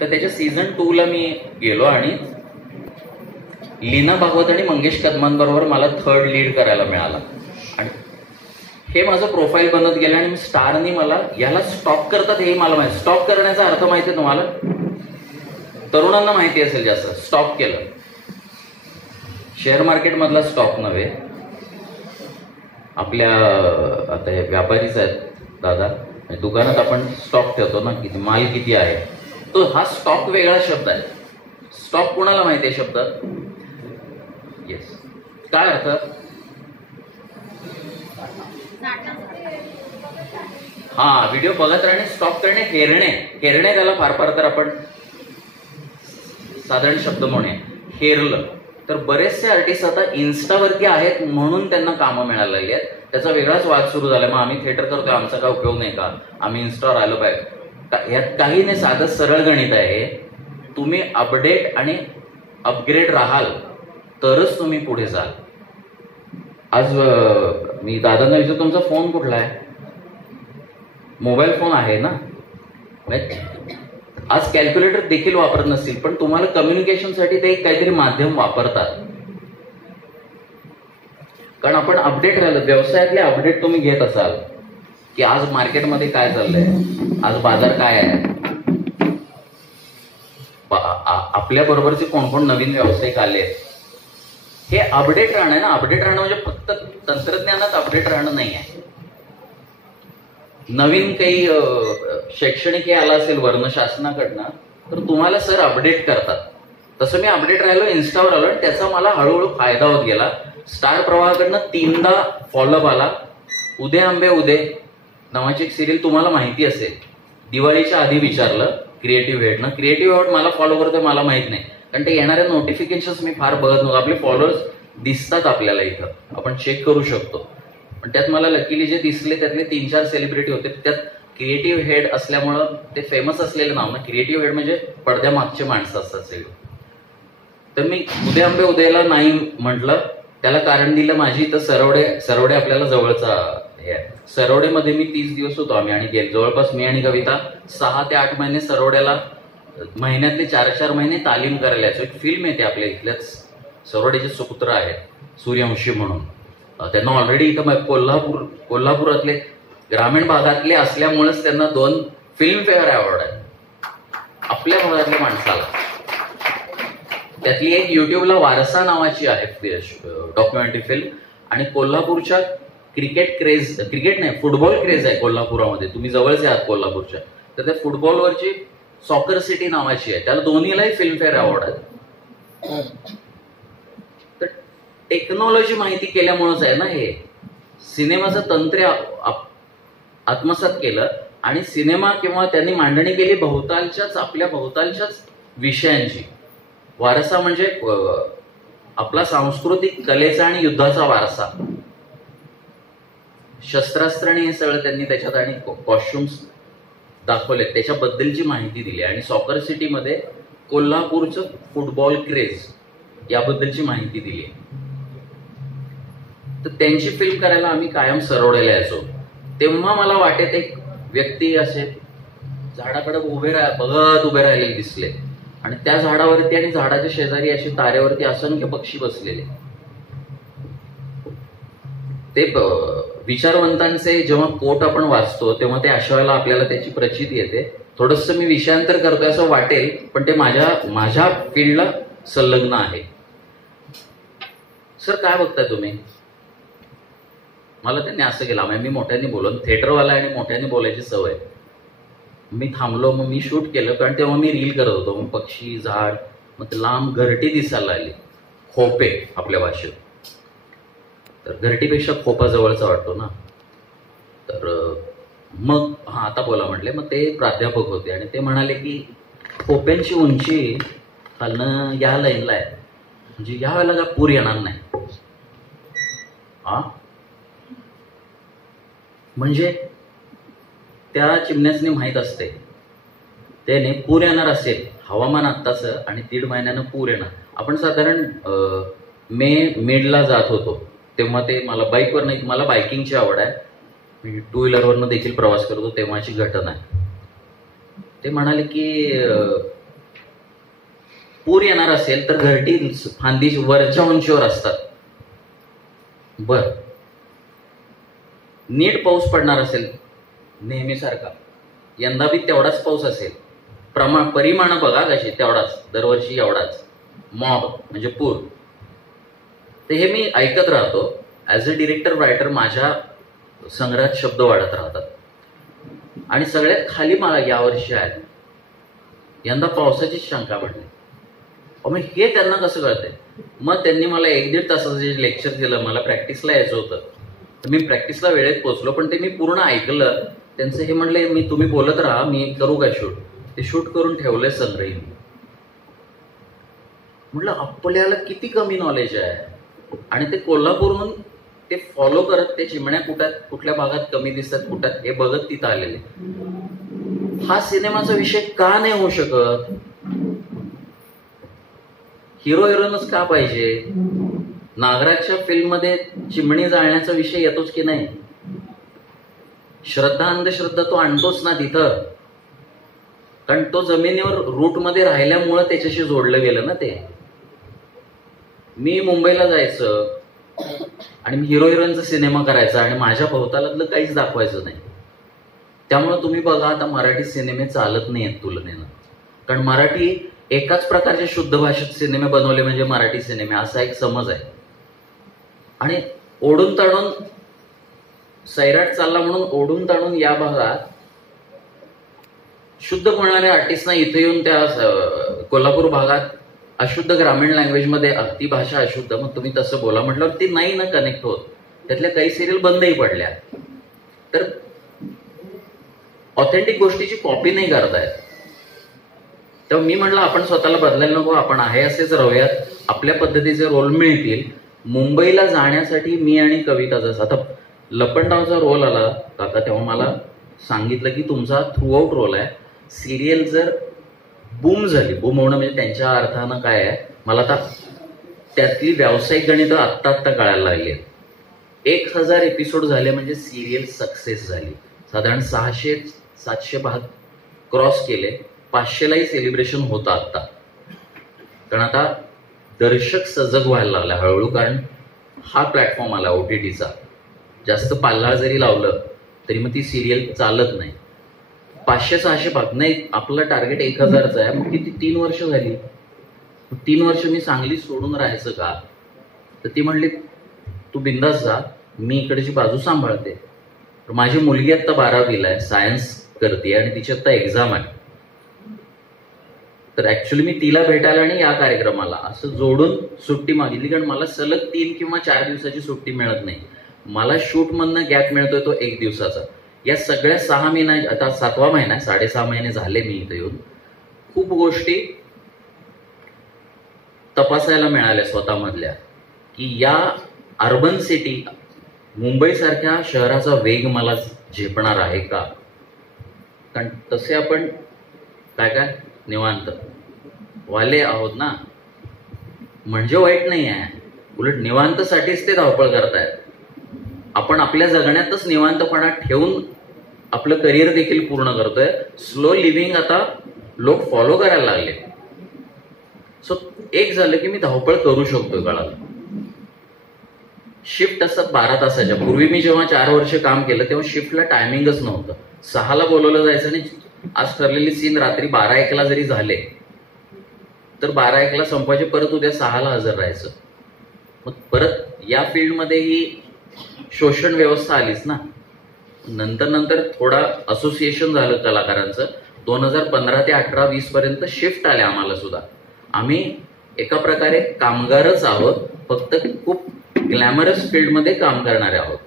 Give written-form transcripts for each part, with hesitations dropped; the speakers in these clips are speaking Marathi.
तर त्याच्या सीझन 2 ला मी गेलो आणि लीना भागवत आणि मंगेश कदमांबरोबर मला थर्ड लीड करायला मिळाला. आणि हे माझं प्रोफाईल बनत गेलं आणि स्टारनी मला याला स्टॉक करतात हे मला माहिती. स्टॉक करण्याचा अर्थ माहिती आहे तुम्हाला? तरुणांना माहिती असेल जास्त. स्टॉक केलं, शेअर मार्केट मधला स्टॉक नव्हे. आपल्या आता हे व्यापारीच आहेत दादा, दुकानात आपण स्टॉक ठेवतो ना, किती माल किती आहे, तो हा स्टॉक वेगळा शब्द आहे. स्टॉक कोणाला माहिती आहे शब्द? येस. काय अर्थ? हा, व्हिडिओ बघत राहणे, स्टॉक करणे, हेरणे. हेरणे त्याला फार फार तर आपण साधारण शब्द म्हणूया, हेरलं. तर बरेचसे आर्टिस्ट आता इन्स्टावरती आहेत म्हणून त्यांना कामं मिळालेली आहेत. त्याचा वेगळाच वाद सुरू झाला. मग आम्ही थिएटर करतोय, आमचा काय उपयोग नाही का? आम्ही इन्स्टावर आलो पाहिजे. यात काही नाही, साधं सरळ गणित आहे. तुम्ही अपडेट आणि अपग्रेड राहाल तरच तुम्ही पुढे जाल. आज मी दादांना विचारतो, तुमचा फोन कुठला आहे? मोबाईल फोन आहे ना? आज कॅल्क्युलेटर देखील वापरत नसतील, पण तुम्हाला कम्युनिकेशनसाठी ते काहीतरी माध्यम वापरतात. कारण आपण अपडेट राहिलो, व्यवसायातले अपडेट तुम्ही घेत असाल की आज मार्केटमध्ये काय चाललंय, आज बाजार काय आहे, आपल्या बरोबरचे कोण कोण नवीन व्यावसायिक आले, हे अपडेट राहणं ना. अपडेट राहणं म्हणजे फक्त तंत्रज्ञानात अपडेट राहणं नाही आहे. नवीन काही शैक्षणिक हे आलं असेल वर्ण शासनाकडनं, तर तुम्हाला सर अपडेट करतात. तसं मी अपडेट राहिलो, इन्स्टावर आलो आणि त्याचा मला हळूहळू फायदा होत गेला. स्टार प्रवाहाकडनं 3दा फॉलोअप आला. उदय आंबे उदय नावाची एक सिरियल तुम्हाला माहिती असेल, दिवाळीच्या आधी विचारलं क्रिएटिव्ह हेडनं. क्रिएटिव्ह हेड मला फॉलो करतोय मला माहित नाही, कारण ते येणाऱ्या नोटिफिकेशन्स मी फार बघत नव्हतो. आपले फॉलोअर्स दिसतात आपल्याला इथं, आपण चेक करू शकतो. पण त्यात मला लकीली जे दिसले त्यातले 3-4 सेलिब्रिटी होते. त्यात क्रिएटिव्ह हेड असल्यामुळं ते फेमस असलेलं नाव ना. क्रिएटिव्ह हेड म्हणजे पडद्यामागचे माणसं असतात सगळे. तर मी उदय आंबे उदयला नाही म्हटलं. त्याला कारण दिलं, माझी इथं सरवडे आपल्याला जवळचा हे आहे. सरवडेमध्ये मी 30 दिवस होतो आम्ही, आणि गेलो जवळपास मी आणि कविता 6 ते 8 महिने सरवड्याला महिन्यातले 4-4 महिने तालीम करायला यायचो. एक फिल्म येते आपल्या इथल्याच सरवडेचे सुपुत्र आहेत सूर्यवंशी म्हणून. त्यांना ऑलरेडी इथं कोल्हापुरातले ग्रामीण भागातले असल्यामुळेच त्यांना 2 फिल्मफेअर अवॉर्ड आहेत आपल्या भागातल्या माणसाला. त्यातली एक युट्यूबला वारसा नावाची आहे डॉक्युमेंटरी फिल्म. आणि कोल्हापूरच्या क्रिकेट नाही, फुटबॉल क्रेज आहे कोल्हापुरामध्ये. तुम्ही जवळचे आहात कोल्हापूरच्या, तर त्या फुटबॉलवरची सॉकर सिटी नावाची आहे, त्याला दोन्हीलाही फिल्मफेअर अवॉर्ड आहे. तर टेक्नॉलॉजी माहिती केल्यामुळेच आहे ना हे. सिनेमाचं तंत्र आत्मसात केलं आणि सिनेमा किंवा त्यांनी मांडणी केली आपल्या भोवतालच्याच विषयांची. वारसा म्हणजे आपला सांस्कृतिक कलेचा आणि युद्धाचा वारसा. शस्त्रास्त्र आणि हे सगळं त्यांनी त्याच्यात, आणि कॉस्ट्युम्स दाखवले, त्याच्याबद्दलची माहिती दिली. आणि सॉकर सिटीमध्ये कोल्हापूरचं फुटबॉल क्रेज याबद्दलची माहिती दिली. तर त्यांची फिल्म करायला आम्ही कायम सरवडेला यायचो. तेव्हा मला वाटेत एक व्यक्ती असे झाडाकडे उभे राहिलेले दिसले, आणि त्या झाडावरती आणि झाडाच्या शेजारी अशी तारेवरती असंख्य पक्षी बसलेले. ते विचारवंतांचे जेव्हा कोट आपण वाचतो तेव्हा ते अशा वेळेला आपल्याला त्याची प्रचिती येते. थोडंसं मी विषयांतर करतोय असं वाटेल, पण ते माझ्या फील्डला संलग्न आहे. सर काय बघताय तुम्ही? मला त्यांनी असं केलं, मी मोठ्यांनी बोलून, थिएटरवाला आणि मोठ्यांनी बोलायची सवय. मी थांबलो, मग मी शूट केलं, कारण तेव्हा मी रील करत होतो. मग पक्षी, झाड, मग लांब घरटी दिसायला लागली, खोपे आपल्या भाषेत. तर घरटीपेक्षा खोपा जवळचा वाटतो ना. तर मग आता बोला म्हटले. मग ते प्राध्यापक होते आणि ते म्हणाले की खोप्यांची उंची खालनं या लाईनला आहे, म्हणजे या वेळेला का पूर येणार नाही. म्हणजे त्या चिमण्यासनी माहीत असते त्याने पूर येणार असेल, हवामान आत्ताचं, आणि 1.5 महिन्यानं पूर येणार. आपण साधारण मेडला जात होतो तेव्हा ते मला बाईकवर नाही, मला बायकिंगची आवड आहे, मी 2 व्हीलरवरनं देखील प्रवास करतो, तेव्हाची घटना आहे. ते म्हणाले की पूर येणार असेल तर घरटी फांदी वरच्या उंचीवर असतात. बर, नीट पाऊस पडणार असेल नेहमीसारखा, यंदा बी तेवढाच पाऊस असेल, परिमाण बघा कशी तेवढाच, दरवर्षी एवढाच, मॉब म्हणजे पूर. तर हे मी ऐकत राहतो. ऍज अ डिरेक्टर रायटर माझ्या संग्रहात शब्द वाढत राहतात. आणि सगळ्यात खाली मला यावर्षी आहेत, यंदा पावसाचीच शंका पडली. मग हे त्यांना कसं कळतंय? मग त्यांनी मला 1-1.5 तासाचं जे लेक्चर दिलं, मला प्रॅक्टिसला यायचं होतं, तर मी प्रॅक्टिसला वेळेत पोहोचलो, पण ते मी पूर्ण ऐकलं. त्यांचं हे म्हणले, तुम्ही बोलत राहा, मी करू का शूट? ते शूट करून ठेवलंय संग्रही. म्हटलं आपल्याला किती कमी नॉलेज आहे. आणि ते कोल्हापूरहून ते फॉलो करत ते चिमण्या कुठल्या भागात कमी दिसतात, कुठं हे बघत तिथं आलेले. हा सिनेमाचा विषय का नाही होऊ शकत? हिरो हिरोईनच का पाहिजे? नागराजच्या फिल्ममध्ये चिमणी जाळण्याचा विषय येतोच की नाही? श्रद्धा अंधश्रद्धा तो आणतोच ना तिथं, कारण तो जमिनीवर रूट मध्ये राहिल्यामुळं त्याच्याशी जोडलं गेलं ना ते. मी मुंबईला जायचं आणि मी हिरो हिरोईनचा सिनेमा करायचा आणि माझ्या भोवतालातलं काहीच दाखवायचं नाही. त्यामुळे तुम्ही बघा आता मराठी सिनेमे चालत नाही आहेत तुलनेनं, कारण मराठी एकाच प्रकारच्या शुद्ध भाषेत सिनेमे बनवले म्हणजे मराठी सिनेमे, असा एक समज आहे. आणि ओढून ताणून सैराट चालला म्हणून ओढून ताणून या भागात शुद्ध बोलणाऱ्या आर्टिस्टना इथे येऊन त्या कोल्हापूर भागात अशुद्ध ग्रामीण लँग्वेजमध्ये ती भाषा अशुद्ध, मग तुम्ही तसं बोला म्हटलं ती नाही ना कनेक्ट होत. त्यातल्या काही सिरियल बंदही पडल्या. तर ऑथेंटिक गोष्टीची कॉपी नाही करतायत. तेव्हा मी म्हटलं आपण स्वतःला बदलायला नको, आपण आहे असेच राहूयात, आपल्या पद्धतीचे रोल मिळतील. मुंबईला जाण्यासाठी मी आणि कविता, जसं आता लपंडावचा रोल आला काका, तेव्हा मला सांगितलं की तुमचा थ्रू आउट रोल आहे, सिरियल जर बूम झाली, बूम होणं म्हणजे त्यांच्या अर्थानं काय आहे, मला आता त्यातली व्यावसायिक गणितं आत्ता कळायला लागली. 1000 एपिसोड झाले म्हणजे सिरियल सक्सेस झाली. साधारण 600-700 भाग क्रॉस केले, 500लाही सेलिब्रेशन होतं आत्ता. कारण आता दर्शक सजग व्हायला लागला हळूहळू, कारण हा प्लॅटफॉर्म आला OTTचा. जास्त पाल्ला जरी लावलं तरी मग ती सिरियल चालत नाही. 500-600 भाग नाही, आपलं टार्गेट 1000चं आहे. मग किती 3 वर्ष झाली. 3 वर्ष मी सांगली सोडून राहायचं का? तर ती म्हणली तू बिंदास जा, मी इकडची बाजू सांभाळते. माझी मुलगी आत्ता 12वीला आहे, सायन्स करते आणि तिची आत्ता एक्झाम आहे. तर ऍक्च्युली मी तिला भेटायला आणि या कार्यक्रमाला असं जोडून सुट्टी मागितली, कारण मला सलग 3 किंवा 4 दिवसाची सुट्टी मिळत नाही. मला शूटमधनं गॅप मिळतोय तो 1 दिवसाचा. या सगळ्या 6 महिना, आता 7वा महिना, 6.5 महिने झाले मी इथे येऊन. खूप गोष्टी तपासायला मिळाल्या स्वतःमधल्या, की या अर्बन सिटी मुंबईसारख्या शहराचा वेग मला झेपणार आहे का? कारण तसे आपण काय निवांत वाले आहोत ना, म्हणजे वाईट नाही आहे, उलट निवांतसाठीच ते धावपळ करतायत. आपण आपल्या जगण्यातच निवांतपणा ठेवून आपलं करिअर देखील पूर्ण करतोय. स्लो लिव्हिंग आता लोक फॉलो करायला लागले. सो एक झालं की मी धावपळ करू शकतो काळात. शिफ्ट असतात 12 तासाच्या. पूर्वी मी जेव्हा 4 वर्ष काम केलं तेव्हा शिफ्टला टायमिंगच नव्हतं. 6ला बोलवलं जायचं आणि आज ठरलेली सीन रात्री 12-1ला जरी झाले तर 12-1ला संपवायचे, परत उद्या 6ला हजर राहायचं. मग परत या फील्डमध्ये ही शोषण व्यवस्था आलीच ना. नंतर थोडा असोसिएशन झालं कलाकारांचं. 2015 ते 18-20 पर्यंत शिफ्ट आल्या आम्हाला सुद्धा. आम्ही एका प्रकारे कामगारच आहोत, फक्त खूप ग्लॅमरस फील्डमध्ये काम करणारे आहोत.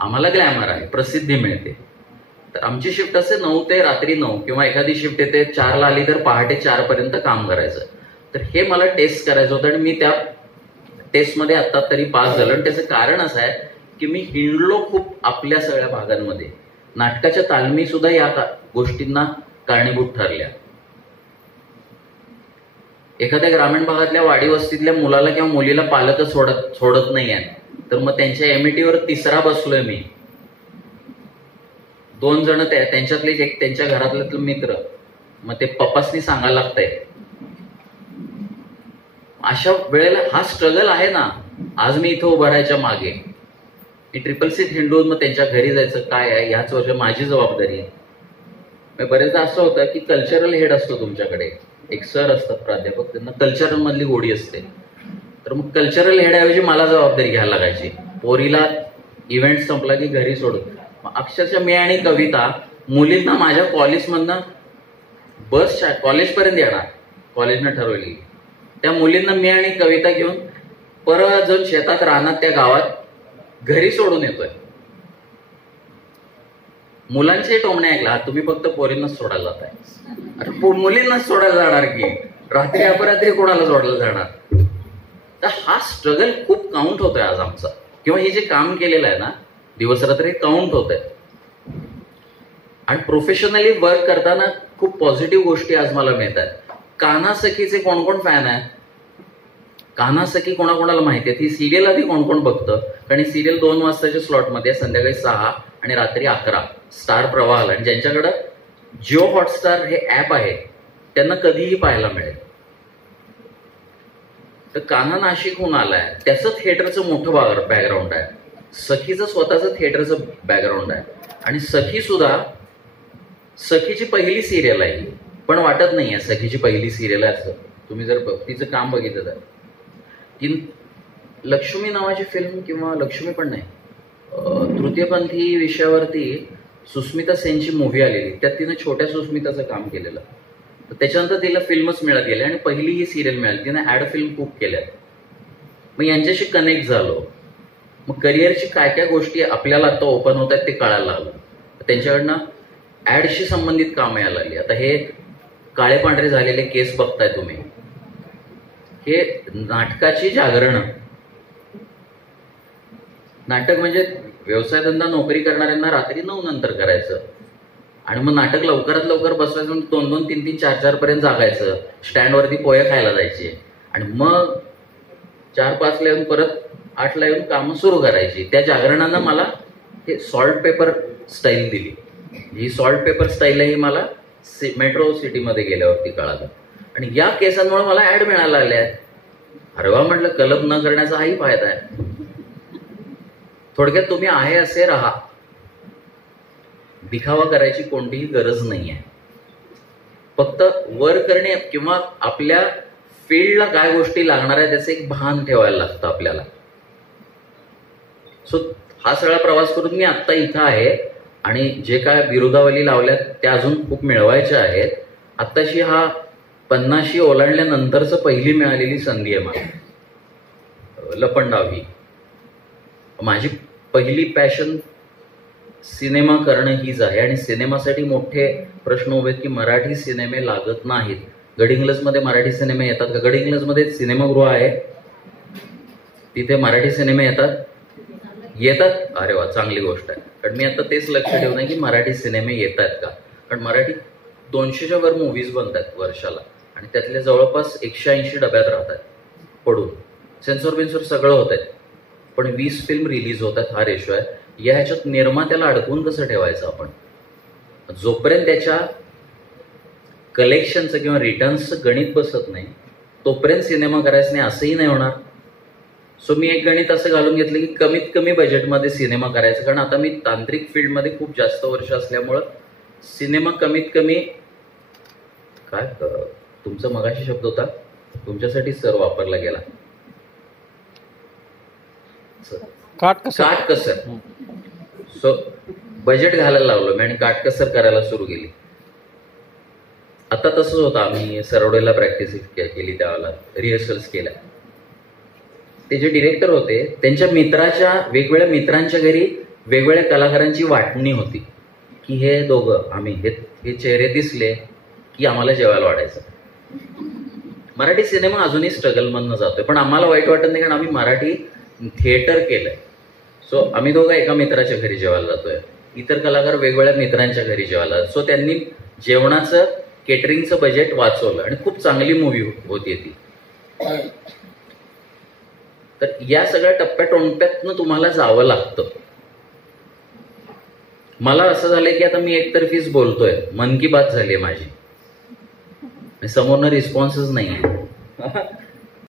आम्हाला ग्लॅमर आहे, प्रसिद्धी मिळते. तर आमची शिफ्ट असे 9 ते रात्री 9, किंवा एखादी शिफ्ट येते 4ला आली तर पहाटे 4 पर्यंत काम करायचं. तर हे मला टेस्ट करायचं होतं आणि मी त्या टेस्टमध्ये आता तरी पास झालो. आणि त्याचं कारण असं आहे की मी हिंडलो खूप आपल्या सगळ्या भागांमध्ये. नाटकाच्या तालमी सुद्धा या गोष्टींना कारणीभूत ठरल्या. एखाद्या ग्रामीण भागातल्या वाडी वस्तीतल्या मुलाला किंवा मुलीला पालकच सोडत नाही आहेत, तर मग त्यांच्या एमईटीवर 3रा बसलोय मी. 2 जण त्यांच्यातले एक त्यांच्या घरातले मित्र, मग ते पप्पासनी सांगायला लागतंय अशा वेळेला हा स्ट्रगल आहे ना. आज मी इथं उभं राहायच्या मागे मी CCC हिंडून मग त्यांच्या घरी जायचं काय आहे ह्याच वर्ष माझी जबाबदारी आहे. बरेचदा असं होतं की कल्चरल हेड असतो तुमच्याकडे, एक सर असतात प्राध्यापक, त्यांना कल्चरल मधली गोडी असते. तर मग कल्चरल हेड ऐवजी मला जबाबदारी घ्यायला लागायची. पोरीला इव्हेंट संपला की घरी सोडून अक्षरशः मी आणि कविता मुलींना माझ्या कॉलेजमधनं बस कॉलेजपर्यंत येणार, कॉलेजनं ठरवली. त्या मुलींना मी आणि कविता घेऊन परत जाऊन शेतात राहणार त्या गावात घरी सोडून येतोय. मुलांचे टोमणे ऐकला, तुम्ही फक्त पोरींनाच सोडायला जाताय. अरे मुलींनाच सोडायला जाणार की रात्री अपरात्री कोणाला सोडायला जाणार. तर हा स्ट्रगल खूप काउंट होतोय आज आमचा, किंवा हे जे काम केलेलं आहे ना दिवसरात्र हे काउंट होत आहे. आणि प्रोफेशनली वर्क करताना खूप पॉझिटिव्ह गोष्टी आज मला मिळतात. कान्हा सखीचे कोण कोण फॅन आहेत? कान्हा सखी कोणाकोणाला माहिती आहे? ती सिरियल आधी कोण कोण बघतं? कारण ही सिरियल 2 वाजताच्या स्लॉटमध्ये संध्याकाळी 6 आणि रात्री 11 स्टार प्रवाहाला. आणि ज्यांच्याकडं जिओ हॉटस्टार हे ऍप आहे त्यांना कधीही पाहायला मिळेल. तर कान्हा नाशिकहून आलाय, त्याचं थिएटरचं मोठं बॅकग्राऊंड आहे. सखीचं स्वतःचं थिएटरचं बॅकग्राऊंड आहे. आणि सखी सुद्धा सखीची पहिली सिरियल आहे, पण वाटत नाहीये सखीची पहिली सिरियल आहे असं. तुम्ही जर तिचं काम बघितलं तर ती लक्ष्मी नावाची फिल्म, किंवा लक्ष्मी पण नाही, तृतीयपंथी विषयावरती सुस्मिता सेनची मूव्ही आलेली, त्यात तिनं छोट्या सुस्मिताचं काम केलेलं. तर त्याच्यानंतर तिला फिल्मच मिळत गेल्या आणि पहिली ही सिरियल मिळाली. तिने ऍड फिल्म खूप केल्या. मग यांच्याशी कनेक्ट झालो. मग करिअरची काय काय गोष्टी आपल्याला आता ओपन होत आहेत ते कळायला लागलं. त्यांच्याकडनं ऍडशी संबंधित कामं यायला लागली. आता हे काळे पांढरे झालेले केस बघताय तुम्ही, हे नाटकाची जागरणं. नाटक म्हणजे व्यवसाय धंदा नोकरी करणाऱ्यांना रात्री 9 नंतर करायचं, आणि मग नाटक लवकरात लवकर बसवायचं, 2-2, 3-3, 4-4 पर्यंत जागायचं, स्टँडवरती पोहे खायला जायचे, आणि मग 4-5 ला येऊन परत 8 ला येऊन कामं सुरू करायची. त्या जागरणानं मला हे सॉल्ट पेपर स्टाईल दिली. ही सॉल्ट पेपर स्टाईल ही मला मेट्रो सिटीमध्ये गेल्यावरती कळालं. आणि या केसांमुळे मला ऍड मिळायला लागल्या आहेत. अरे वा म्हटलं, कलप न करण्याचा हाही फायदा आहे. थोडक्यात तुम्ही आहे असे राहा, दिखावा करायची कोणतीही गरज नाहीये. फक्त वर करणे किंवा आपल्या फील्डला काय गोष्टी लागणार आहे त्याचं एक भान ठेवायला लागतं आपल्याला. सो हा सगळा प्रवास करून मी आत्ता इथं आहे, आणि जे काय बिरुदावली लावल्यात त्या अजून खूप मिळवायच्या आहेत. आत्ताशी हा 50 ओलांडल्यानंतरच पहिली मिळालेली संधी आहे मला. लपंडाव ही माझी पहिली पॅशन सिनेमा करणं हीच आहे. आणि सिनेमासाठी मोठे प्रश्न उभे आहेत की मराठी सिनेमे लागत नाहीत. गडिंग्लजमध्ये मराठी सिनेमे येतात का? गडिंग्लजमध्ये सिनेमागृह आहे, तिथे मराठी सिनेमे येतात. अरे वा, चांगली गोष्ट आहे. कारण मी आता तेच लक्ष ठेवून आहे की मराठी सिनेमे येत आहेत का. कारण मराठी 200च्या वर मूव्हीज बनतात वर्षाला, आणि त्यातले जवळपास 180 डब्यात राहतात पडून. सेन्सॉर बिन्सॉर सगळं होत आहे, पण 20 फिल्म रिलीज होतात, हा रेशो आहे. या ह्याच्यात निर्मात्याला अडकवून कसं ठेवायचं आपण? जोपर्यंत त्याच्या कलेक्शनचं किंवा रिटर्न्सचं गणित बसत नाही तोपर्यंत सिनेमा करायचं नाही, असंही नाही होणार. सो मी एक गणित असं घालून घेतलं की कमीत कमी बजेटमध्ये सिनेमा करायचं. कारण आता मी तांत्रिक फील्डमध्ये खूप जास्त वर्ष असल्यामुळं सिनेमा कमीत कमी, काय तुमचा मगाशी शब्द होता, तुमच्यासाठी सर वापरला गेला, काटकसर. सो बजेट घालायला लागलो मी आणि काटकसर करायला सुरू केली. आता तसंच होतं, आम्ही सरवडेला प्रॅक्टिस केली, त्यावेळेला रिहर्सल्स केल्या. ते जे डिरेक्टर होते त्यांच्या मित्राच्या वेगवेगळ्या मित्रांच्या घरी वेगवेगळ्या कलाकारांची वाटणी होती की हे दोघं आम्ही हे चेहरे दिसले की आम्हाला जेवायला वाटायचं. मराठी सिनेमा अजूनही स्ट्रगलमधनं जातोय, पण आम्हाला वाईट वाटत नाही कारण आम्ही मराठी थिएटर केलंय. सो आम्ही दोघं एका मित्राच्या घरी जेवायला जातोय, इतर कलाकार वेगवेगळ्या मित्रांच्या घरी जेवायला. सो त्यांनी जेवणाचं केटरिंगचं बजेट वाचवलं आणि खूप चांगली मूव्ही होती ती. तर या सगळ्या टप्प्याटोप्यातनं तुम्हाला जावं लागतं. मला असं झालंय की आता मी एकतर्फीच बोलतोय, मन की बात झाली माझी, समोरनं रिस्पॉन्सच नाही आहे.